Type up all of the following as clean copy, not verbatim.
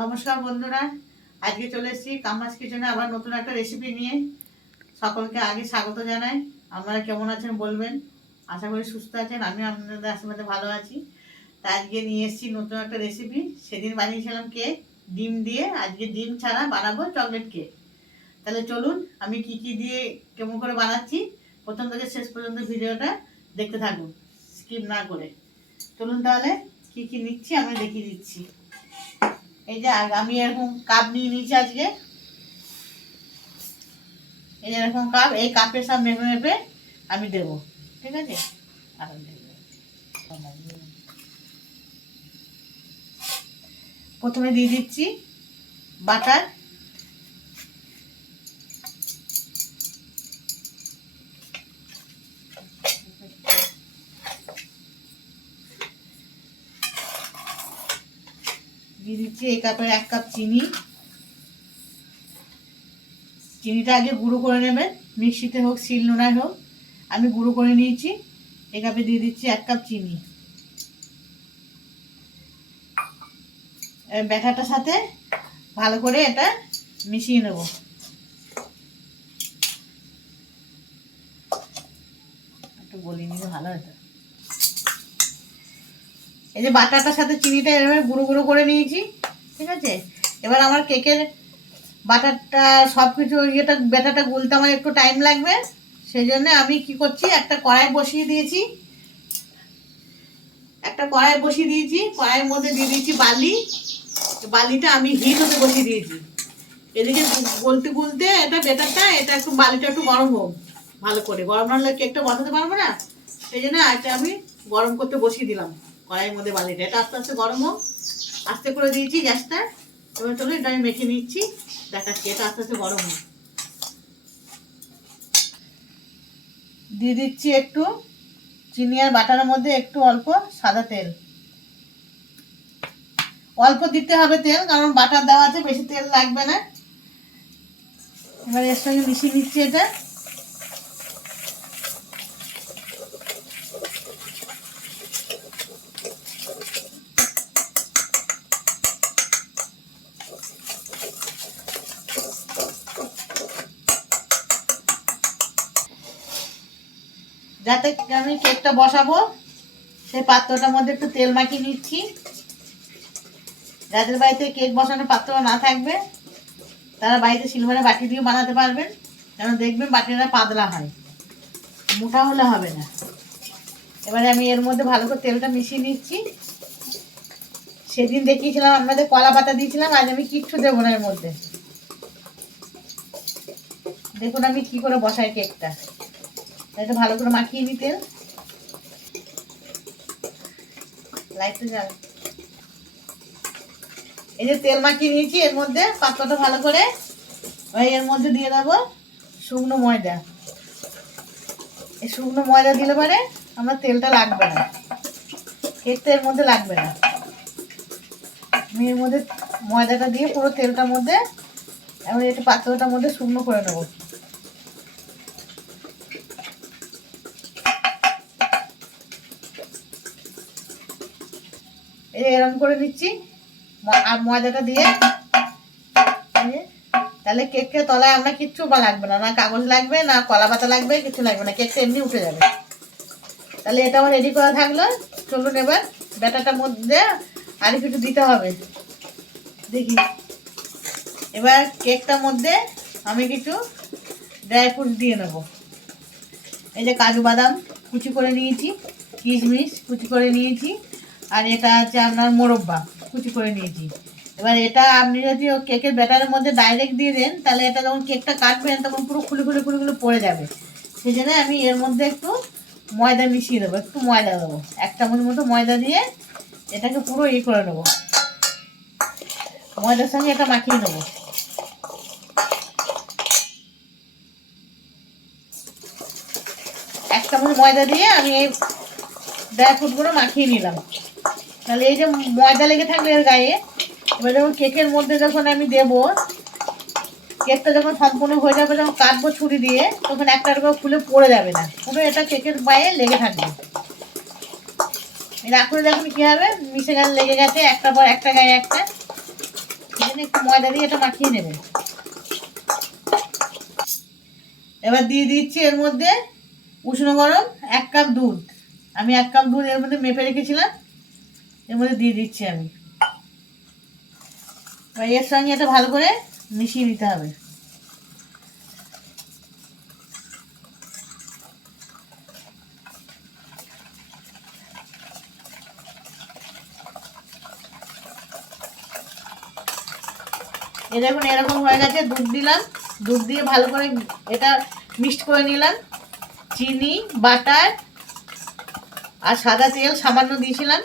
নমস্কার বন্ধুরা, আজকে চলে এসেছি কামাস কিচেনে আবার নতুন একটা রেসিপি নিয়ে। সকলকে আগে স্বাগত জানাই। আপনারা কেমন আছেন বলবেন। আশা করি সুস্থ আছেন, আমি আপনাদের আশীর্বাদে ভালো আছি। তা আজকে নিয়ে এসেছি নতুন একটা রেসিপি। সেদিন বানিয়েছিলাম কেক ডিম দিয়ে, আজকে ডিম ছাড়া বানাবো চকলেট কেক। তাহলে চলুন আমি কি কি দিয়ে কেমন করে বানাচ্ছি প্রথম থেকে শেষ পর্যন্ত ভিডিওটা দেখতে থাকুন, স্কিপ না করে। চলুন তাহলে কি কি নিচ্ছি আমি দেখিয়ে দিচ্ছি। এই যে আমি এরকম কাপ নিয়ে নিয়েছি আজকে। এই যে এরকম কাপ, এই কাপের সব মেপে মেপে আমি দেবো, ঠিক আছে। প্রথমে দিয়ে দিচ্ছি বাটার। দিয়ে দিচ্ছি এই কাপের 1 কাপ চিনি। চিনিটা আগে গুঁড়ো করে নেবেন, মিক্সিতে হোক শিল নোড়ায় হোক, আমি গুঁড়ো করে নিয়েছি। এই কাপে দিয়ে দিচ্ছি 1 কাপ চিনি। ব্যাটারটার সাথে ভালো করে এটা মিশিয়ে নেব। একটু গলিয়ে নিলে ভালো হতো। এই যে বাটারটার সাথে চিনিটা এভাবে গুঁড়ো গুঁড়ো করে নিয়েছি, ঠিক আছে। এবার আমার কেকের বাটারটা সব কিছু ব্যাটারটা গুলতে আমার একটু টাইম লাগবে। সেই জন্য আমি কি করছি, একটা কড়াই বসিয়ে দিয়েছি। কড়াইয়ের মধ্যে দিয়ে দিয়েছি বালি। বালিটা আমি হিট হতে বসিয়ে দিয়েছি। এদিকে গলতে গুলতে এটা ব্যাটারটা এটা একটু বালিটা একটু গরম হোক ভালো করে। গরম না হলে কেকটা বসাতে পারবো না, সেই জন্য এটা আমি গরম করতে বসিয়ে দিলাম। কড়াইয়ের মধ্যে বালিটা এটা আস্তে আস্তে গরম হোক। আস্তে করে দিয়েছি গ্যাসটা। এবার চলো এটা আমি মেখে নিচ্ছি, দেখাচ্ছি। এটা আস্তে আস্তে গরম হোক। দিয়ে দিচ্ছি একটু চিনি আর বাটারের মধ্যে একটু অল্প সাদা তেল। অল্প দিতে হবে তেল, কারণ বাটার দেওয়া আছে, বেশি তেল লাগবে না। এবার এর সঙ্গে মিশিয়ে নিচ্ছি এটা। যাতে আমি কেকটা বসাবো সেই পাত্রটার মধ্যে একটু তেল মাখিয়ে নিচ্ছি। যাদের বাড়িতে কেক বসানোর পাত্র না থাকবে তারা বাড়িতে সিলভারের বাটি দিয়ে বানাতে পারবেন, কারণ দেখবেন বাটিটা পাতলা হয়, মোটা হলে হবে না। এবারে আমি এর মধ্যে ভালো করে তেলটা মিশিয়ে নিচ্ছি। সেদিন দেখিয়েছিলাম আপনাদের কলা পাতা দিয়েছিলাম, আজ আমি কিচ্ছু দেবো না এর মধ্যে। দেখুন আমি কি করে বসাই কেকটা। এটা ভালো করে মাখিয়ে নিই তেল। লাইটটা জ্বাল। এই যে তেল মাখিয়ে নিয়েছি, এর মধ্যে পাত্রটা ভালো করে এর মধ্যে দিয়ে দেবো শুকনো ময়দা। এই শুকনো ময়দা দিলে পরে আমার তেলটা লাগবে না, কেকটা এর মধ্যে লাগবে না। আমি এর মধ্যে ময়দাটা দিয়ে পুরো তেলটার মধ্যে এবার একটু পাত্রটার মধ্যে শুকনো করে নেবো। এই এরকম করে নিচ্ছি ময়দাটা দিয়ে। তাহলে কেককে তলায় আমরা কিচ্ছু লাগবে না, না কাগজ লাগবে, না কলা পাতা লাগবে, কিছু লাগবে না, কেকটা এমনি উঠে যাবে। তাহলে এটা আমার রেডি করা থাকলো। চলুন এবার ব্যাটারটার মধ্যে আর কিছু দিতে হবে দেখি। এবার কেকটার মধ্যে আমি কিছু ড্রাই ফ্রুটস দিয়ে নেবো। এই যে কাজু বাদাম কুচি করে নিয়েছি, কিশমিশ কুচি করে নিয়েছি, আর এটা আছে আপনার মোরব্বা কুচি করে নিয়েছি। এবার এটা আপনি যদি কেকের ব্যাটারের মধ্যে ডাইরেক্ট দিয়ে দেন, তাহলে এটা যখন কেকটা কাটবেন তখন পুরো খুলে খুলে খুলে খুলে পড়ে যাবে। সেই জন্য আমি এর মধ্যে একটু ময়দা মিশিয়ে দেবো, একটু ময়দা দেবো, 1 চামচ মতো ময়দা দিয়ে এটাকে পুরো করে নেবো। ময়দার সঙ্গে এটা মাখিয়ে নেবো। এক চামচ ময়দা দিয়ে আমি এই ড্রাই ফ্রুটগুলো মাখিয়ে নিলাম। তাহলে এই যে ময়দা লেগে থাকলে এর গায়ে, এবার যখন কেকের মধ্যে যখন আমি দেবো, কেকটা যখন সম্পূর্ণ হয়ে যাবে, যখন কাটবো ছুরি দিয়ে, তখন একটা করে খুলে পড়ে যাবে না, পুরো এটা কেকের গায়ে লেগে থাকবে। এটা করে দেখুন কী হবে, মিশে গেলে লেগে গেছে একটার পর একটা গায়ে একটা। একটু ময়দা দিয়ে এটা মাখিয়ে নেবে। এবার দিয়ে দিচ্ছি এর মধ্যে উষ্ণ গরম 1 কাপ দুধ। আমি 1 কাপ দুধ এর মধ্যে মেপে রেখেছিলাম, এর মধ্যে দিয়ে দিচ্ছি আমি। এর সঙ্গে এটা ভালো করে মিশিয়ে নিতে হবে। এই দেখুন এরকম হয়ে গেছে। দুধ দিলাম, দুধ দিয়ে ভালো করে এটা মিক্সড করে নিলাম। চিনি, বাটার আর সাদা তেল সামান্য দিয়েছিলাম,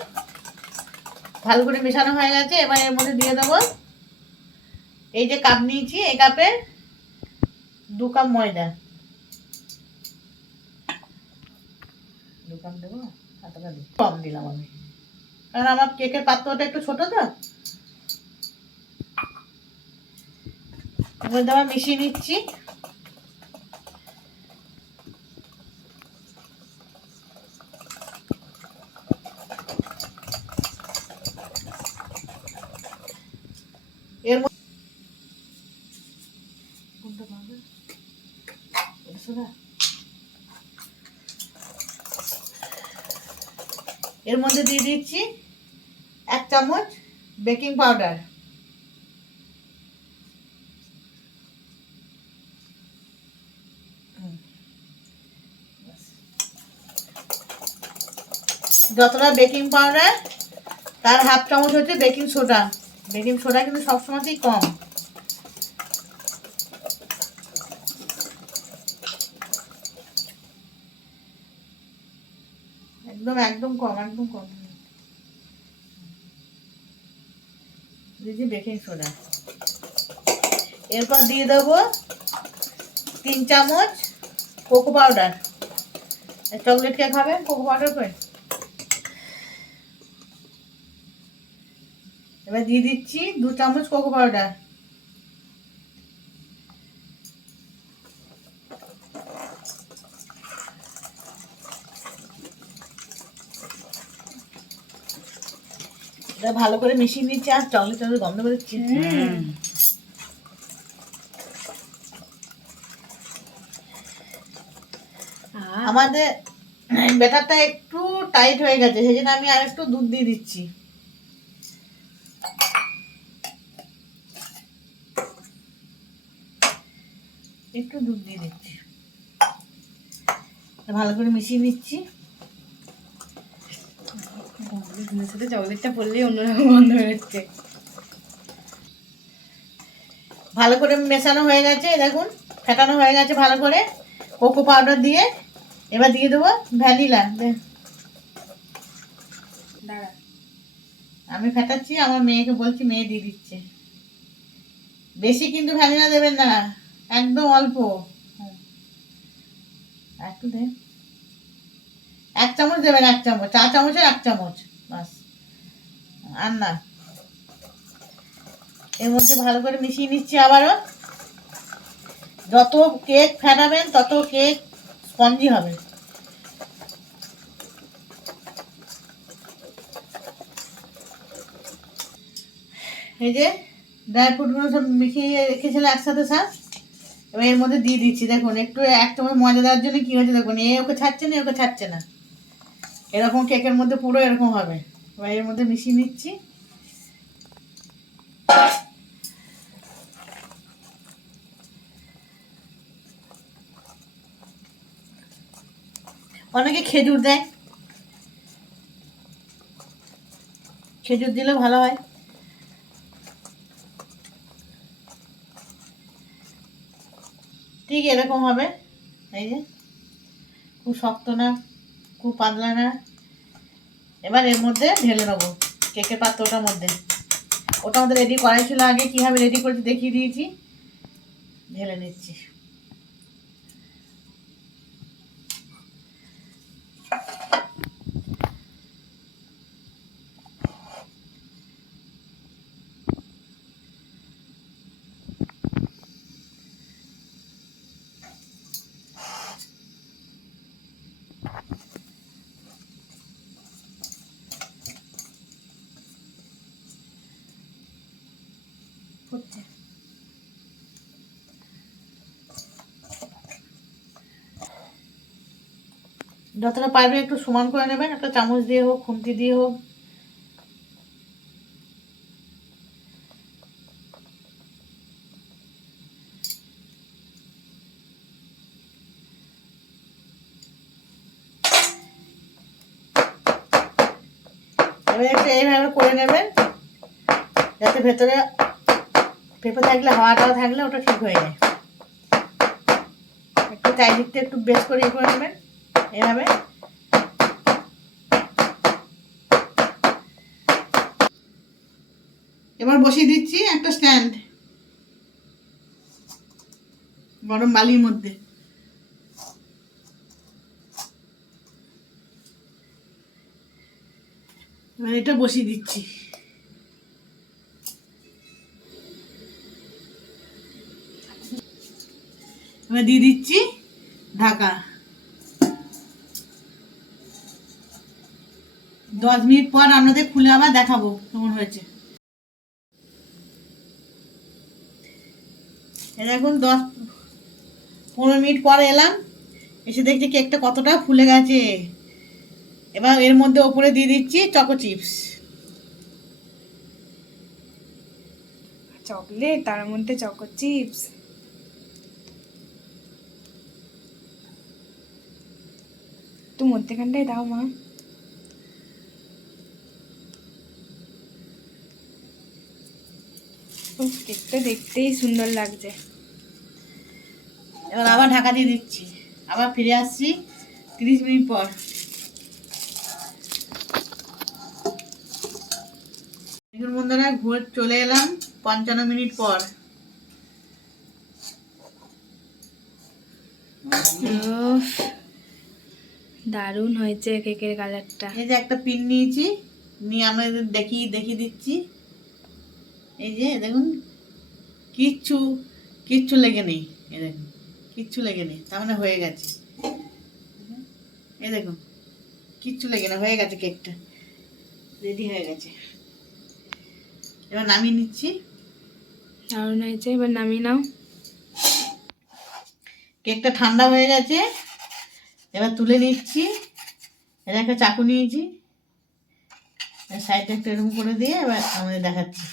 ভালো করে মেশানো হয়ে গেছে। এবার এর মধ্যে দিয়ে দেবো এই যে কাপ নিয়েছি, এই কাপে 2 কাপ ময়দা। 2 কাপ দেবো, এতটা কম দিলাম আমি, কারণ আমার কেকের পাত্রটা একটু ছোট তো। এর মধ্যে আবার মিশিয়ে নিচ্ছি। এর এর মধ্যে দিয়ে দিচ্ছি 1 চামচ বেকিং পাউডার। যতটা বেকিং পাউডার তার 1/2 চামচ হচ্ছে বেকিং সোডা। বেকিং সোডা কিন্তু সবসময়তেই কম। একদম একদম কম, একদম কম দিয়েছি বেকিং সোডা। এরপর দিয়ে দেবো 3 চামচ কোকো পাউডার। চকলেট কে খাবে কোকো পাউডার করে। এবার দিয়ে দিচ্ছি 2 চামচ কোকো পাউডার। এটা ভালো করে মিশিয়ে নিচ্ছি। আর চকলেট গন্ধ বেরোচ্ছে। আমাদের ব্যাটারটা একটু টাইট হয়ে গেছে, সেই জন্য আমি আর একটু দুধ দিয়ে দিচ্ছি। একটু দুধ দিয়ে দিচ্ছি, ভালো করে মিশিয়ে নিচ্ছি। সাথে চকলেটটা পড়লেই অন্যরকম গন্ধ বেরোচ্ছে। ভালো করে মেশানো হয়ে গেছে, দেখুন ফেটানো হয়ে গেছে ভালো করে কোকো পাউডার দিয়ে। এবার দিয়ে দেবো ভ্যানিলা। দাঁড়া, আমি ফেটাচ্ছি, আমার মেয়েকে বলছি, মেয়ে দিয়ে দিচ্ছে। বেশি কিন্তু ভ্যানিলা দেবেন না, একদম অল্প। একটু দেন, 1 চামচ দেবেন, 1 চামচ, 4 চামচের 1 চামচ বাস, আর না। এর মধ্যে ভালো করে মিশিয়ে নিচ্ছি আবারও। যত কেক ফেটাবেন তত কেক স্পঞ্জি হবে। এই যে ড্রাই ফ্রুটগুলো সব মিশিয়ে রেখেছিলাম একসাথে সব, এবার এর মধ্যে দিয়ে দিচ্ছি। দেখুন একটু 1 চামচ ময়দা দেওয়ার জন্য কি হয়েছে দেখুন, এ ওকে ছাড়ছে না, ওকে ছাড়ছে না। এরকম কেকের মধ্যে পুরো এরকম হবে। এবার এর মধ্যে মিশিয়ে নিচ্ছি। অনেকে খেজুর দেয়, খেজুর দিলে ভালো হয়। ঠিক এরকম হবে। এই যে খুব শক্ত না, খুব পাতলা না। এবার এর মধ্যে ঢেলে নেবো কেকের পাত্রটার মধ্যে। ওটা আমাদের রেডি করাই ছিল আগে, কীভাবে রেডি করেছি দেখিয়ে দিয়েছি। ঢেলে নিচ্ছি। যতটা পারবেন একটু সমান করে নেবেন, একটা চামচ দিয়ে হোক, খুন্তি দিয়ে হোক। এবার একটু এইভাবে করে নেবেন, যাতে ভেতরে পেঁপে থাকলে, হাওয়াটাও থাকলে ওটা ঠিক হয়ে যায়। একটু চারিদিকটা একটু বেশ করে ইয়ে করে নেবেন এভাবে। এবার বসিয়ে দিচ্ছি একটা স্ট্যান্ড গরম বালির মধ্যে। এবার এটা বসিয়ে দিচ্ছি। এবার দিয়ে দিচ্ছি ঢাকা। 10 মিনিট পর আপনাদের খুলে আবার দেখাবো কেমন হয়েছে। দেখুন 10-15 মিনিট পর এলাম, এসে দেখছি কেকটা কতটা ফুলে গেছে। এবার এর মধ্যে ওপরে দিয়ে দিচ্ছি চকো চিপস। চকলেট, তার মধ্যে চকো চিপস। তো মধ্যেখানটাই দাও মা। কেকটা দেখতেই সুন্দর লাগছে। এবার আবার ঢাকা দিয়ে দিচ্ছি, আবার ফিরে আসছি 30 মিনিট পর। দেখুন বন্ধুরা, ঘুরে চলে এলাম 55 মিনিট পর। দারুণ হয়েছে কেকের কালারটা। এই যে একটা পিন নিয়েছি, নিয়ে আপনাদের দেখিয়ে দিচ্ছি। এই যে দেখুন, কিচ্ছু লেগে নেই। এই দেখুন, কিচ্ছু লেগে নেই, তার মানে হয়ে গেছে। এই দেখুন, কিচ্ছু লেগে না, হয়ে গেছে, কেকটা রেডি হয়ে গেছে। এবার নামিয়ে নিচ্ছি। দারুণ হয়েছে, এবার নামিয়ে নাও। কেকটা ঠান্ডা হয়ে গেছে, এবার তুলে নিচ্ছি। এটা একটা চাকু নিয়েছি, সাইডটা একটু এরকম করে দিয়ে এবার আমাদের দেখাচ্ছি।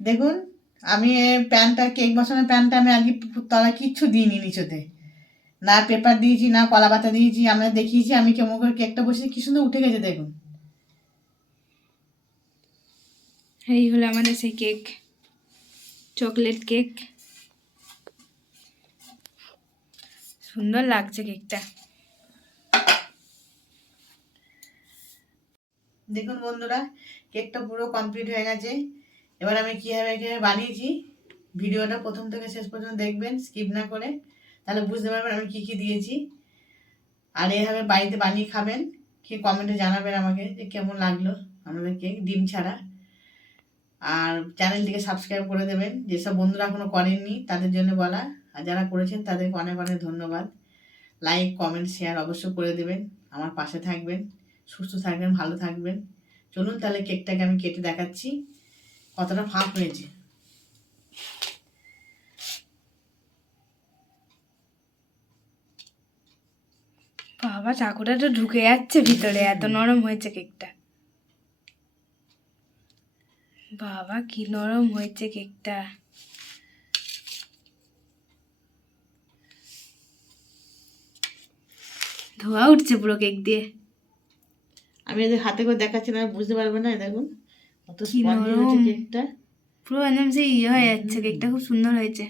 দেখুন, আমি প্যানটা, কেক বসানোর প্যানটা আমি আগে তলায় কিচ্ছু দিইনি নিচেতে, না পেপার দিয়েছি না কলা পাতা দিয়েছি। আমরা দেখিয়েছি আমি কেমন করে কেকটা বসিয়ে, কি সুন্দর উঠে গেছে দেখুন। এই হলো আমাদের সেই কেক, চকলেট কেক। সুন্দর লাগছে কেকটা। দেখুন বন্ধুরা, কেকটা পুরো কমপ্লিট হয়ে গেছে। এবার আমি কীভাবে বানিয়েছি, ভিডিওটা প্রথম থেকে শেষ পর্যন্ত দেখবেন, স্কিপ না করে, তাহলে বুঝতে পারবেন আমি কী দিয়েছি। আর এইভাবে বাড়িতে বানিয়ে খাবেন, কি কমেন্টে জানাবেন আমাকে যে কেমন লাগলো আমাদের কেক ডিম ছাড়া। আর চ্যানেলটিকে সাবস্ক্রাইব করে দেবেন, যেসব বন্ধুরা এখনও করেননি তাদের জন্য বলা, আর যারা করেছেন তাদেরকে অনেক অনেক ধন্যবাদ। লাইক, কমেন্ট, শেয়ার অবশ্যই করে দেবেন, আমার পাশে থাকবেন, সুস্থ থাকবেন, ভালো থাকবেন। চলুন তাহলে কেকটাকে আমি কেটে দেখাচ্ছি কতটা ফাঁক হয়েছে। বাবা, চাকুটা তো ঢুকে যাচ্ছে ভিতরে, এত নরম হয়েছে কেকটা। বাবা, কি নরম হয়েছে কেকটা। ধোয়া উঠছে পুরো কেক দিয়ে। আমি এদের হাতে করে দেখাচ্ছি না, বুঝতে পারবে না। দেখুন কত স্পঞ্জি হয়েছে কেকটা, পুরো একদম সেই ইয়ে হয়ে যাচ্ছে কেকটা, খুব সুন্দর হয়েছে।